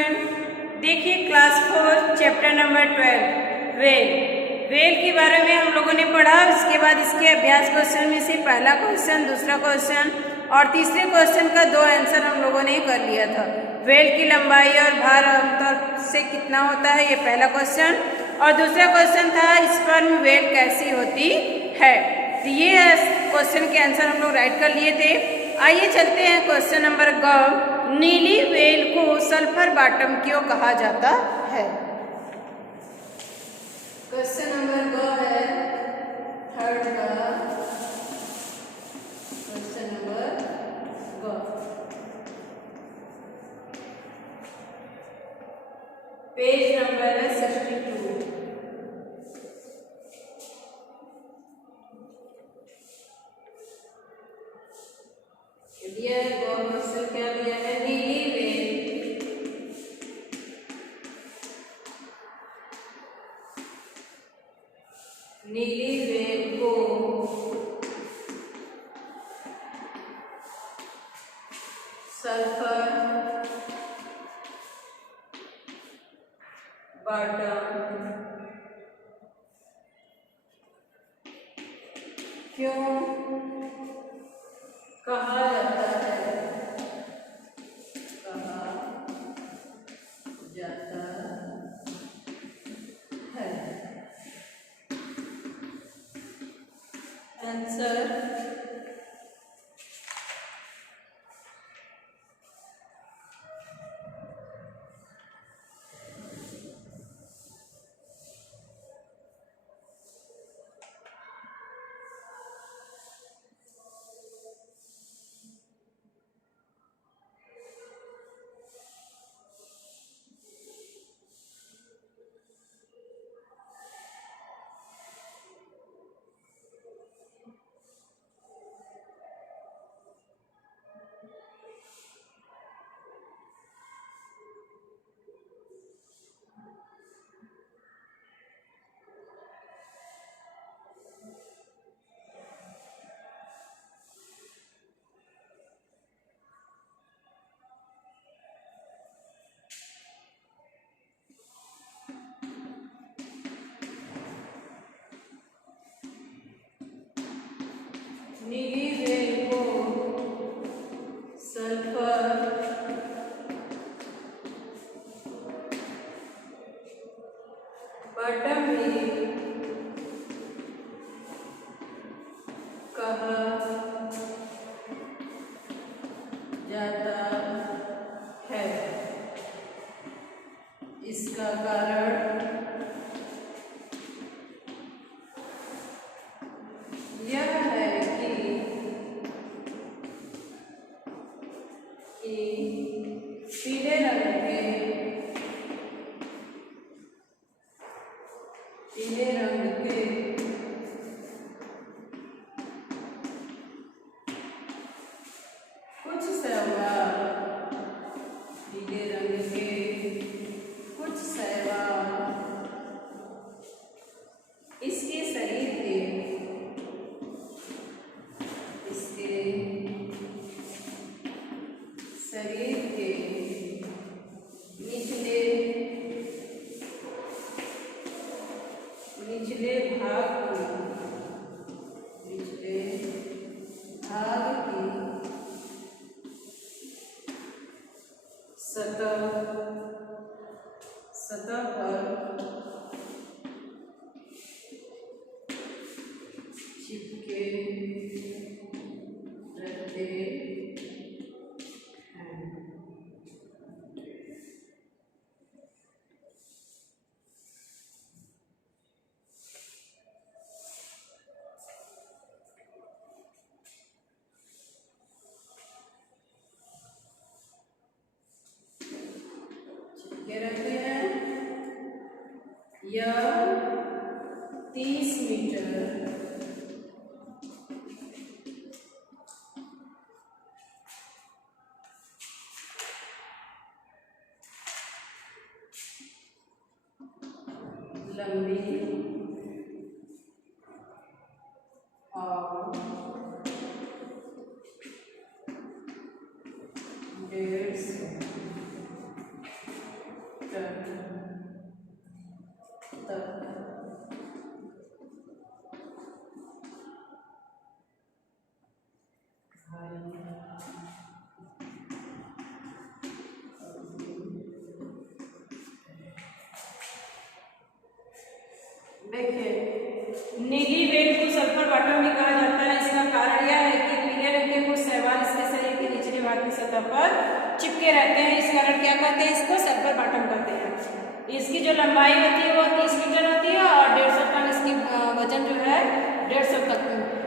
Student, देखिए class 4 chapter number 12 well. Well के बारे में हम लोगों ने पढ़ा। उसके बाद इसके अभ्यास क्वेश्चन में से पहला क्वेश्चन, दूसरा क्वेश्चन और तीसरे क्वेश्चन का 2 आंसर हम लोगों ने कर लिया था। वेल की लंबाई और भार आमतौर से कितना होता है, ये पहला क्वेश्चन। और दूसरा क्वेश्चन था स्पर्म वेल कैसी होती है। तो ये क्वेश्चन के आंसर हम लोग राइट कर लिए थे। आइए चलते हैं क्वेश्चन नंबर ग। नीली वेल को सल्फर बॉटम क्यों कहा जाता है। क्वेश्चन नंबर ग है थर्ड का क्वेश्चन नंबर ग। पेज नंबर है 62। दिया है क्वेश्चन, क्या दिया है, नीली वेल को सल्फर बॉटम क्यों कहा जाता है, कहा जाता है। आंसर नीली वेल को सल्फर बॉटम भी कहा जाता है। इसका कारण यह है कि पीले रंग के कुछ सहवाल, पीले रंग के कुछ सहवाल इसके शरीर के निचले भाग की सतह पर चिपके रहते हैं। रहते हैं। यह 30 मीटर लंबी और 150 तक। देखिए, नीली वेल को सल्फर बॉटम भी कहा जाता है। इसका कारण यह है कि पीले रंग के कुछ शैवाल इसके शरीर के निचले भाग की सतह पर चिपके रहते हैं। इस कारण क्या कहते हैं, इसको सल्फर बॉटम कहते हैं। इसकी जो लंबाई होती है वो 30 मीटर होती है और 150 टन इसकी वजन जो है 150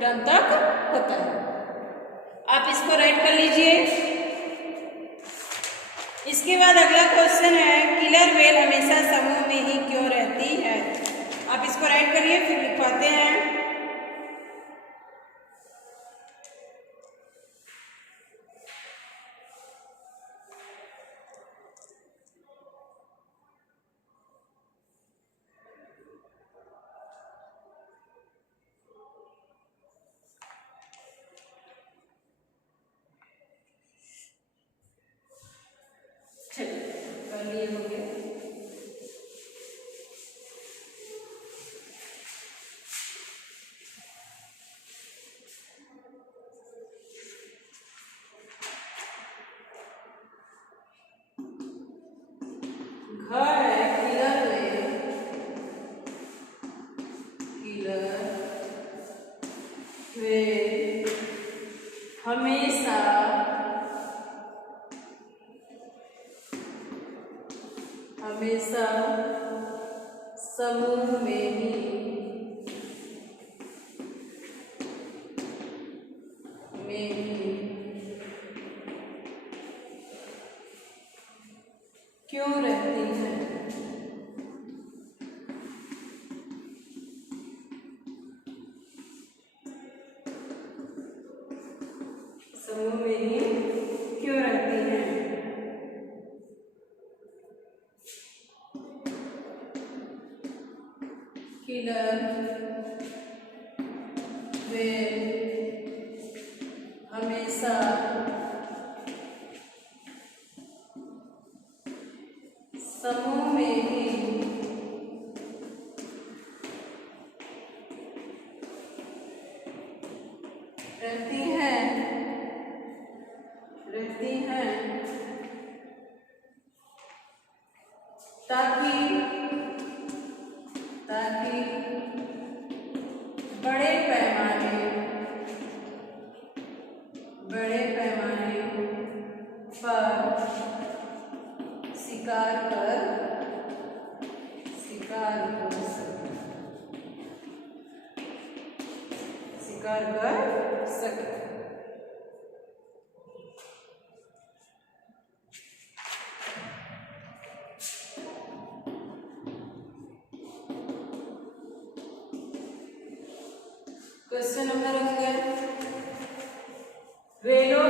टन तक होता है। आप इसको राइट कर लीजिए। इसके बाद अगला क्वेश्चन है, किलर वेल हमेशा समूह में ही क्यों रहती है। आप इसको राइट करिए, फिर लिखवाते हैं। चलिए, कर लिए हो गया। घर है किलर वेल हमेशा समूह में ही क्यों रहती है। समूह में ही क्यों रहती है। किलर वेल हमेशा समूह में ही रहती हैं ताकि बड़े पैमाने पर शिकार कर सके। क्वेश्चन नंबर हो गया, वेलों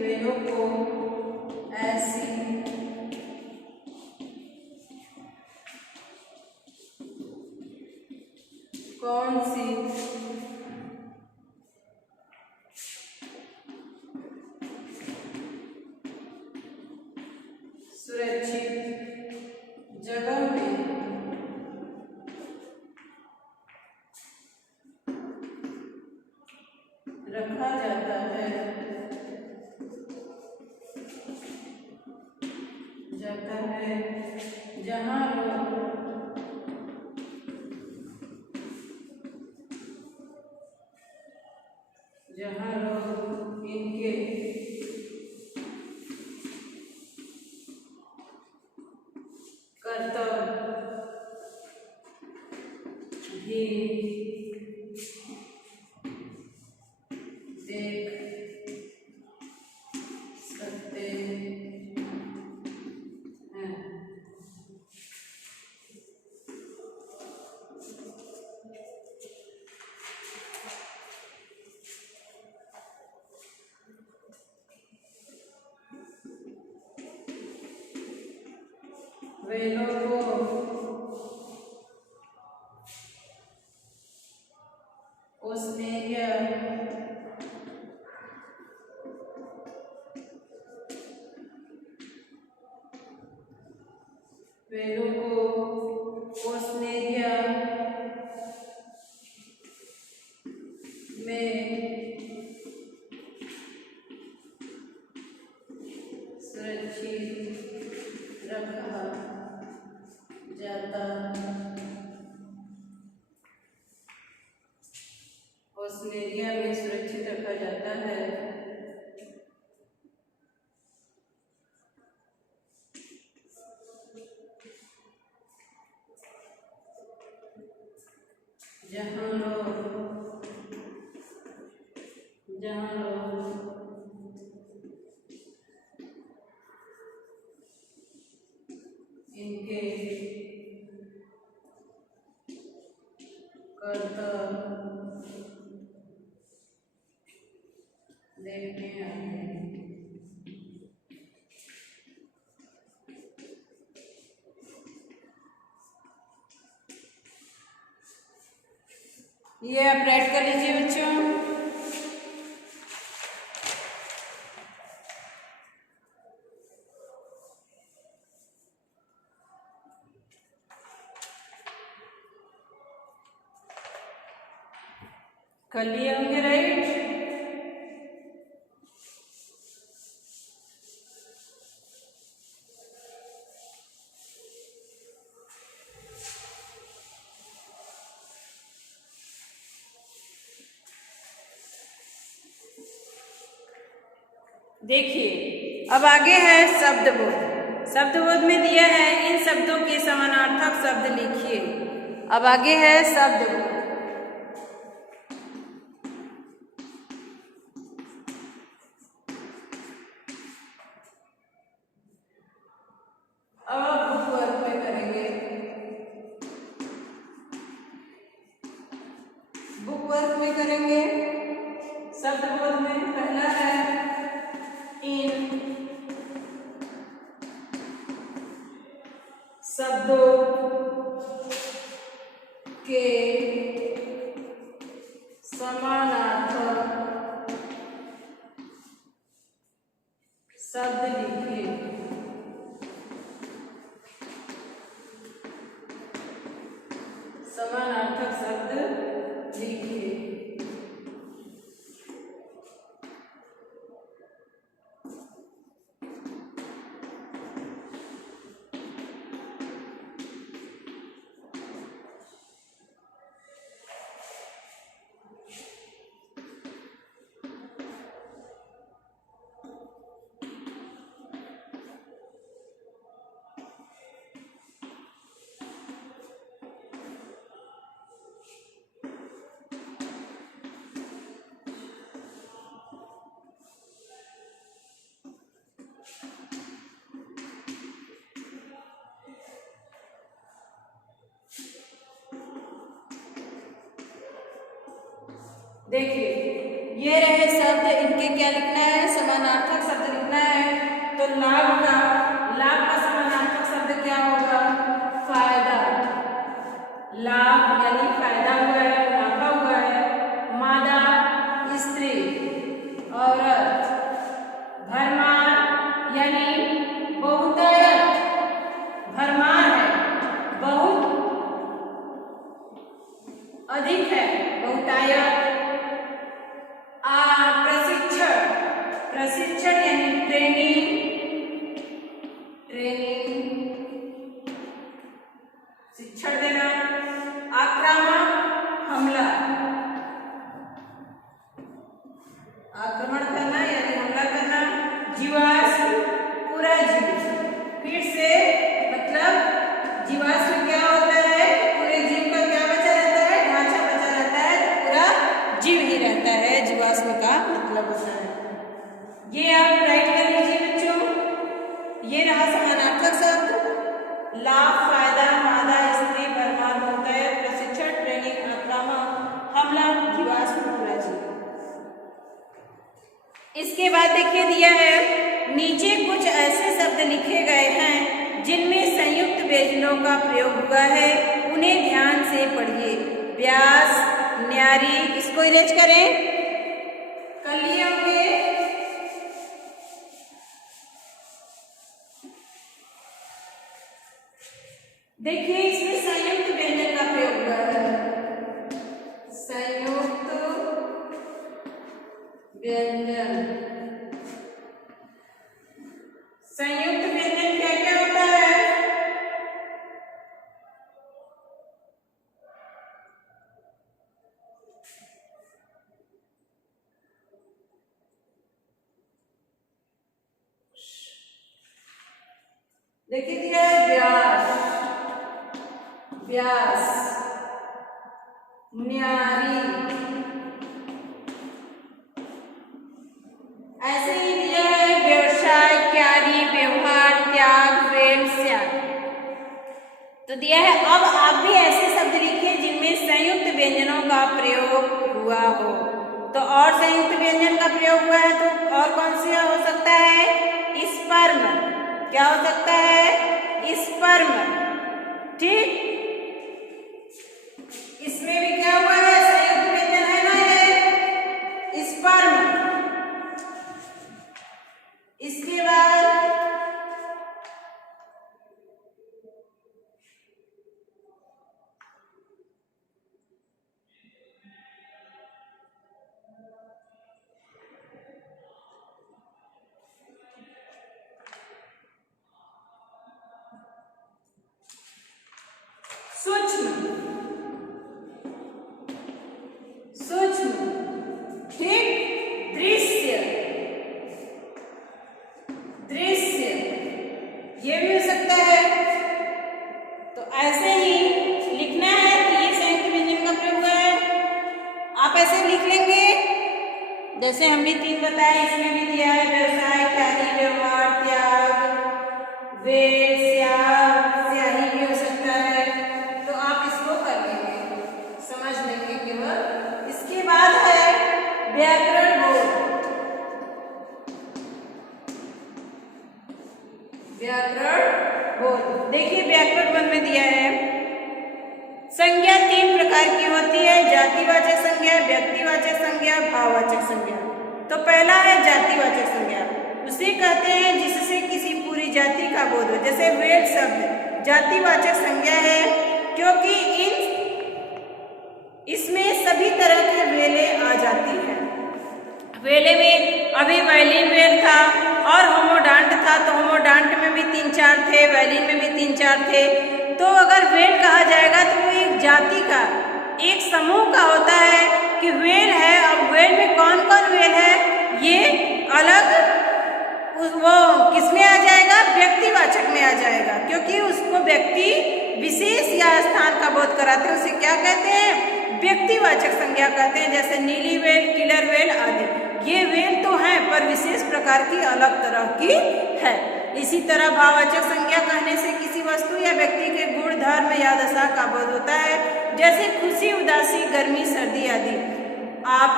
वेलों को ऐसी कौन सी सुरक्षित जगह में रखा जाता है जहां लोग इनके कर्तव्य भी देख सकते हैं। वेलों को ओस्मेरिया जाता है। जहाँ लोग इनके कर्तव्य देखने आते हैं। ये आप राइट कर लीजिए बच्चों। कर लिए होंगे राइट। देखिए अब आगे है शब्दबोध। शब्दबोध में दिया है इन शब्दों के समानार्थक शब्द लिखिए। अब आगे है शब्दबोध। अब बुक वर्क में करेंगे। बुक वर्क में करेंगे शब्दबोध में। पहला है इन शब्दों के समानार्थक शब्द लिखिए। समानार्थक शब्द लिखिए। देखिए ये रहे शब्द, इनके क्या लिखना है? समानार्थक शब्द लिखना है। तो लाभ का समानार्थक शब्द क्या होगा? फायदा। लाभ यानी फायदा हुआ है, मुनाफा हुआ है। मादा स्त्री, औरत। भरमार यानी बहुतायत। भरमार है, बहुत अधिक है, बहुतायत। प्रशिक्षण यानी ट्रेनिंग। शिक्षण देना। आक्रामक, हमला। आक्रमण करना यानी हमला करना। जीवाश्म, पूरा जीव। फिर से मतलब जीवाश्म क्या होता है? पूरे जीव का क्या बचा रहता है? ढांचा बचा रहता है, तो पूरा जीव ही रहता है, जीवाश्म का मतलब होता है। ये आप राइट कर लीजिए बच्चों। ये रहा समानार्थक शब्द। लाभ, फायदा, मादा स्त्री, भरमार, बहुतायत, प्रशिक्षण, ट्रेनिंग, आक्रामक, हमला, जीवाश्म, पूरा जीव। इसके बाद देखिए दिया है नीचे कुछ ऐसे शब्द लिखे गए हैं जिनमें संयुक्त व्यंजनों का प्रयोग हुआ है, उन्हें ध्यान से पढ़िए। व्यास, न्यारी, इसको इरेज करें। कर लिए होंगे। देखिए इसमें संयुक्त व्यंजन का प्रयोग हुआ है। संयुक्त व्यंजन। संयुक्त व्यंजन क्या क्या होता है? देखिए दिया है व्यास, व्यास, न्यारी, ऐसे ही दिया है व्यवसाय, क्यारी, व्यवहार, त्याग, वेल, त्याग। तो दिया है अब आप भी ऐसे शब्द लिखिए जिनमें संयुक्त व्यंजनों का प्रयोग हुआ हो। तो और संयुक्त व्यंजन का प्रयोग हुआ है तो और कौन सा हो सकता है? स्पर्म। क्या हो सकता है? स्पर्म। ठीक, इसमें भी क्या हुआ है? संयुक्त व्यंजन है ना ये, स्पर्म। इसके बाद सूक्ष्म, सूक्ष्म, ठीक, दृश्य, दृश्य, ये भी हो सकता है। तो ऐसे ही लिखना है कि ये संयुक्त व्यंजन का प्रयोग है। आप ऐसे लिख लेंगे जैसे हम भी 3 बताए, इसमें भी दिया है व्यवसाय, क्यारी, व्यवहार, त्याग, वेल, स्याही भी हो सकता है। तो आप इसको कर लेंगे, समझ लेंगे केवल। इसके बाद है व्याकरण बोध, व्याकरण बोध। देखिए व्याकरण बोध में दिया है संज्ञा 3 प्रकार की होती है, जातिवाचक संज्ञा, व्यक्तिवाचक संज्ञा, भाववाचक संज्ञा। तो पहला है जातिवाचक संज्ञा, उसे कहते हैं जिससे किसी पूरी जाति का बोध हो। जैसे वेल शब्द जातिवाचक संज्ञा है क्योंकि इसमें सभी तरह के वेले आ जाती हैं। वेले में अभी वायलिन वेल था और होमोडांट था, तो होमोडांट में भी 3-4 थे, वायलिन में भी 3-4 थे। तो अगर वेल कहा जाएगा तो वो एक जाति का, एक समूह का होता है कि वेल है। अब वेल में कौन कौन वेल है ये अलग वो किसमें आ जाएगा? व्यक्तिवाचक में आ जाएगा, क्योंकि उसको व्यक्ति विशेष या स्थान का बोध कराते हैं। उसे क्या कहते हैं? व्यक्तिवाचक संज्ञा कहते हैं। जैसे नीली वेल, किलर वेल आदि, ये वेल तो हैं पर विशेष प्रकार की अलग तरह की है। इसी तरह भाववाचक संज्ञा कहने से किसी वस्तु या व्यक्ति के गुण, धर्म या दशा का बोध होता है, जैसे खुशी, उदासी, गर्मी, सर्दी आदि। आप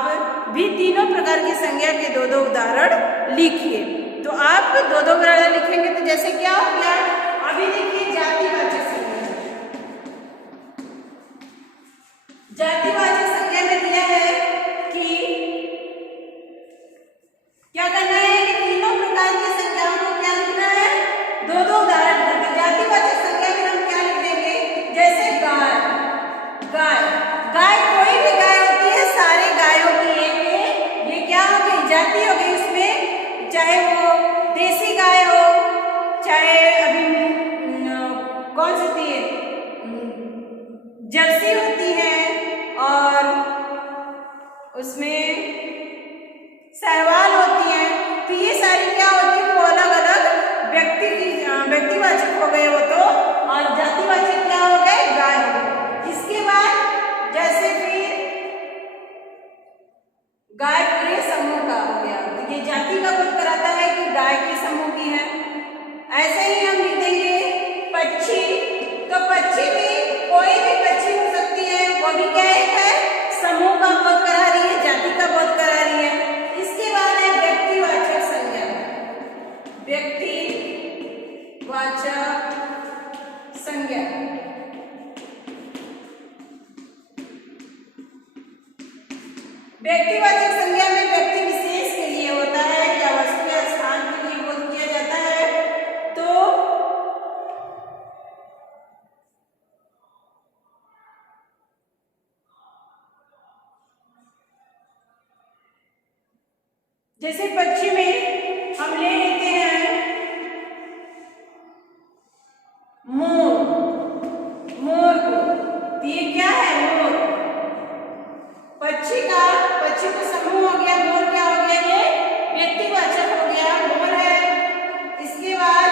भी तीनों प्रकार की संज्ञा के 2-2 उदाहरण लिखिए। तो आप 2-2 उदाहरण लिखेंगे तो जैसे क्या हो गया? अभी देखिए जातिवाचक संज्ञा, जातिवाचक संज्ञा में दिया है कि क्या करना है कि तीनों प्रकार की संज्ञाओं को क्या लिखना है? 2-2 उदाहरण देते। जातिवाचक संज्ञा में हम क्या लिख देंगे? जैसे गाय, गाय, गाय कोई भी गाय होती है, सारे गायों की एक ये क्या हो गई? जाति हो गई। उसमें चाहे वो देसी गाय हो, चाहे अभी कौन सी होती है, जर्सी होती है, और उसमें सहवाल होती है। तो ये सारी क्या होती है? वो अलग अलग व्यक्तिवाचक हो गए वो तो, और जातिवाचक क्या हो गए? गाय हो गए। इसके बाद जैसे फिर गाय पूरे समूह का हो गया, तो ये जाति का बोध कराता है कि गाय के समूह की है। ऐसे ही हम लिख देंगे पक्षी, तो पक्षी भी कोई भी पक्षी हो सकती है, वो भी क्या है? समूह का बोध करा रही है, जाति का बोध करा रही है। इसके बाद है व्यक्तिवाचक संज्ञा, व्यक्तिवाचक संज्ञा। व्यक्तिवाचक संज्ञा में व्यक्ति विशेष के लिए होता है या वस्तु या स्थान के लिए बोध किया जाता है। तो जैसे पक्षी में हम ले लेते हैं मोर, मोर को, तो ये क्या है? मोर पक्षी का, पक्षी तो समूह हो गया, मोर क्या हो गया? ये व्यक्तिवाचक हो गया, मोर है। इसके बाद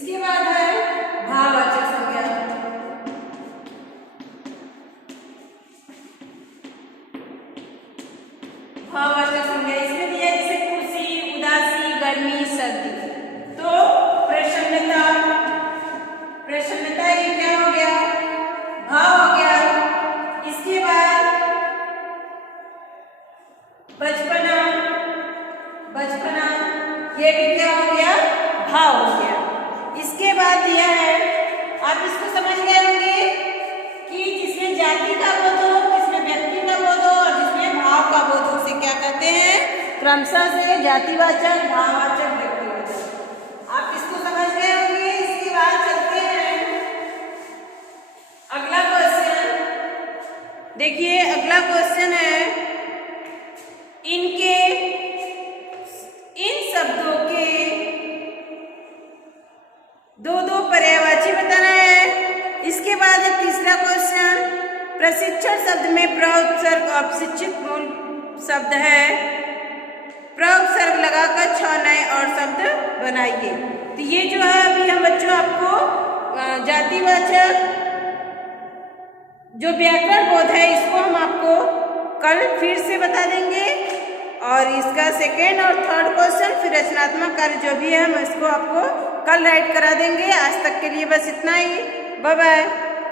इसके बाद है भाववाचक संज्ञा। भाववाचक संज्ञा इसमें दिया जैसे खुशी, उदासी, गर्मी, सर्दी। तो प्रसन्नता, प्रसन्नता ये क्या हो गया? भाव हो गया। इसके बाद बचपना, बचपना ये भी क्या हो गया? भाव हो गया। इसके बाद दिया है, आप इसको समझ गए होंगे कि जिसमें जाति का बोध हो, जिसमें व्यक्ति का बोध हो और जिसमें भाव का बोध हो, उसे क्या कहते हैं? क्रमशः से जातिवाचक, भाववाचक, व्यक्तिवाचक। आप इसको समझ गए होंगे। इसके बाद चलते हैं अगला क्वेश्चन। देखिए अगला क्वेश्चन है, इनके इन शब्दों के दो दो पर्यायवाची बताना है। इसके बाद एक तीसरा क्वेश्चन, प्रशिक्षण शब्द में प्रउपसर्ग अपशिक्षित मूल शब्द है, प्रउपसर्ग लगाकर 6 नए और शब्द बनाइए। तो ये जो है अभी हम बच्चों आपको जातिवाचक जो व्याकरण बोध है इसको हम आपको कल फिर से बता देंगे, और इसका सेकेंड और थर्ड क्वेश्चन फिर रचनात्मक कार्य जो भी है हम इसको आपको कल राइट करा देंगे। आज तक के लिए बस इतना ही। Bye bye.